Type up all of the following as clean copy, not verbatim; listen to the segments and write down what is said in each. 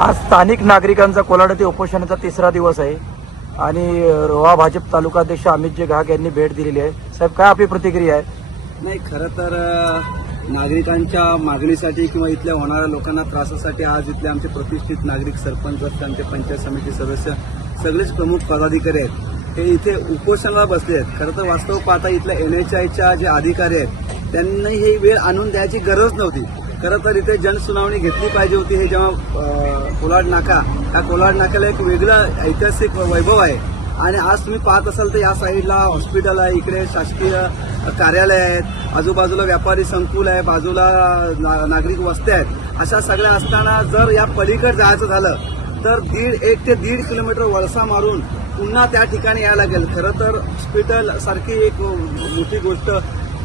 आज स्थानिक नागरिकांचा कोलाड येथे उपोषणाचा तिसरा दिवस आहे आणि रोहा भाजप तालुका अध्यक्ष अमितजी घाग यांनी भेट दिलेली आहे. साहेब, काय आपली प्रतिक्रिया आहे? नाही, खरं तर नागरिकांच्या मागणीसाठी किंवा इथल्या होणाऱ्या लोकांना त्रासासाठी आज इथले आमचे प्रतिष्ठित नागरिक, सरपंच, आमचे पंचायत समिती सदस्य, सगळेच प्रमुख पदाधिकारी आहेत हे इथे उपोषणाला बसले आहेत. खरं तर वास्तव पाहता इथल्या NHIच्या जे अधिकारी आहेत त्यांनी ही वेळ आणून द्यायची गरज नव्हती. खरं तर इथे जनसुनावणी घेतली पाहिजे होती. हे जेव्हा कोलाड नाका, त्या कोलाड नाक्याला एक वेगळं ऐतिहासिक वैभव आहे आणि आज तुम्ही पाहत असाल तर या साईडला हॉस्पिटल आहे, इकडे शासकीय कार्यालय आहेत, आजूबाजूला व्यापारी संकुल आहे, बाजूला नागरिक वस्त्या आहेत. अशा सगळ्या असताना जर या पलीकडे जायचं झालं तर 1 ते 1.5 किलोमीटर वळसा मारून पुन्हा त्या ठिकाणी यायला लागेल. खरं तर हॉस्पिटल सारखी एक मोठी गोष्ट,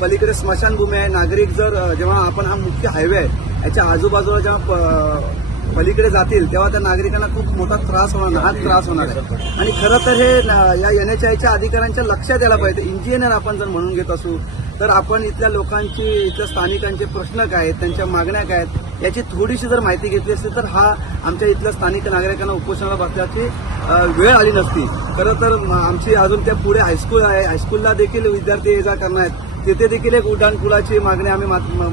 पलीकडे स्मशानभूमी आहे. नागरिक जर जेव्हा आपण हा मुख्य हायवे आहे याच्या आजूबाजूला जेव्हा पलीकडे जातील तेव्हा त्या नागरिकांना खूप मोठा त्रास होणार, हा त्रास होणार आहे. आणि खरं तर हे या NHIच्या अधिकाऱ्यांच्या लक्षात यायला पाहिजे. इंजिनियर आपण जर म्हणून घेत असू तर आपण इथल्या लोकांची, इथल्या स्थानिकांचे प्रश्न काय आहेत, त्यांच्या मागण्या काय आहेत याची थोडीशी जर माहिती घेतली असती तर हा आमच्या इथल्या स्थानिक नागरिकांना उपोषणाला बसण्याची वेळ आली नसती. खरं तर आमची अजून त्या पुढे हायस्कूल आहे, हायस्कूलला देखील विद्यार्थी ये जा करणार आहेत. तिथे देखील एक उड्डाणपुलाची मागणी आम्ही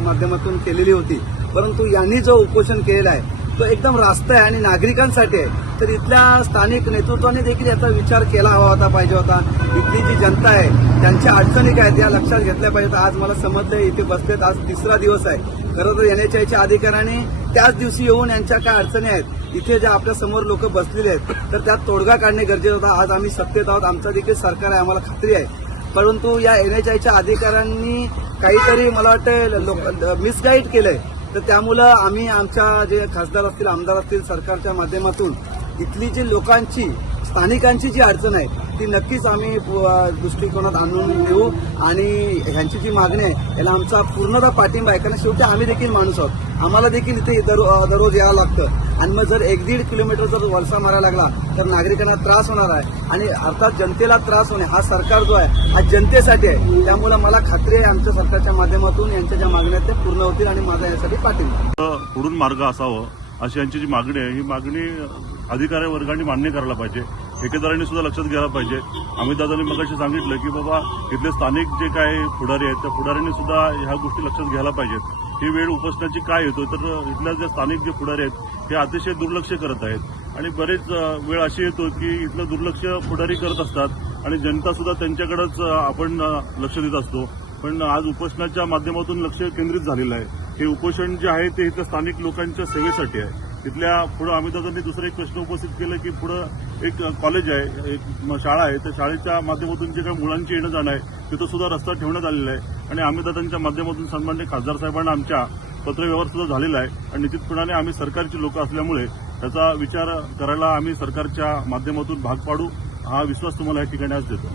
माध्यमातून केलेली होती. परंतु यांनी जो उपोषण केलेला आहे तो एकदम रास्त आहे आणि नागरिकांसाठी आहे. तर इथल्या स्थानिक नेतृत्वाने देखील याचा विचार केला हवा होता, पाहिजे होता. इथली जी जनता आहे त्यांच्या अडचणी काय आहेत या लक्षात घेतल्या पाहिजेत. आज मला समजलं इथे बसलेत, आज तिसरा दिवस आहे. खरं तर NHIच्या अधिकाऱ्यांनी त्याच दिवशी येऊन यांच्या काय अडचणी आहेत इथे ज्या आपल्या समोर लोक बसलेले आहेत तर त्यात तोडगा काढणे गरजेचं होता. आज आम्ही सत्तेत आहोत, आमचं देखील सरकार आहे, आम्हाला खात्री आहे. परंतु या NHIच्या अधिकाऱ्यांनी काहीतरी मला वाटतं मिसगाईड केलंय. तर त्यामुळं आम्ही आमच्या जे खासदार असतील, आमदार असतील, सरकारच्या माध्यमातून इथली जी लोकांची, स्थानिकांची जी अडचण आहे ती नक्कीच आम्ही दृष्टिकोनात आणून देऊ आणि ह्यांची जी मागणी आहे याला आमचा पूर्णतः पाठिंबा आहे. कारण शेवटी आम्ही देखील माणूस आहोत, आम्हाला देखील इथे दररोज यावं लागतं आणि मग जर 1-1.5 किलोमीटर जर वळसा मारायला लागला तर नागरिकांना त्रास होणार आहे आणि अर्थात जनतेला त्रास होणे. हा सरकार जो आहे हा जनतेसाठी आहे. त्यामुळे मला खात्री आहे आमच्या सरकारच्या माध्यमातून यांच्या ज्या मागण्या आहेत त्या पूर्ण होतील आणि माझा यासाठी पाठिंबा. पुढून मार्ग असावं अशी यांची जी मागणी आहे ही मागणी अधिकारी वर्गाने मान्य करायला पाहिजे. ठेकेदारांनी सुद्धा लक्षात घ्यायला पाहिजे. अमित दादांनी मगाशी सांगितलं की बाबा इथले स्थानिक जे काही पुढारी आहेत त्या पुढाऱ्यांनी सुद्धा ह्या गोष्टी लक्षात घ्यायला पाहिजेत. ही वेळ उपोषणाची काय येतो तर इथल्या जे स्थानिक जे पुढारी आहेत ते अतिशय दुर्लक्ष करत आहेत आणि बरेच वेळ अशी येतो की इथलं दुर्लक्ष पुढारी करत असतात आणि जनता सुद्धा त्यांच्याकडेच आपण लक्ष देत असतो. पण आज उपोषणाच्या माध्यमातून लक्ष केंद्रित झालेलं आहे. हे उपोषण जे आहे ते इथल्या स्थानिक लोकांच्या सेवेसाठी आहे. तिथल्या पुढं अमितदादांनी दुसरा एक प्रश्न उपस्थित केला की पुढं एक कॉलेज आहे, एक शाळा आहे, त्या शाळेच्या माध्यमातून जे काही मुलांची येणं जाणं आहे तिथं सुद्धा रस्ता ठेवण्यात आलेला आहे आणि अमितदादांच्या माध्यमातून सन्माननीय खासदार साहेबांना आमच्या पत्रव्यवहार सुद्धा झालेला आहे आणि निश्चितपणाने आम्ही सरकारची लोक असल्यामुळे त्याचा विचार करायला आम्ही सरकारच्या माध्यमातून भाग पाडू हा विश्वास तुम्हाला या ठिकाणी आज देतो.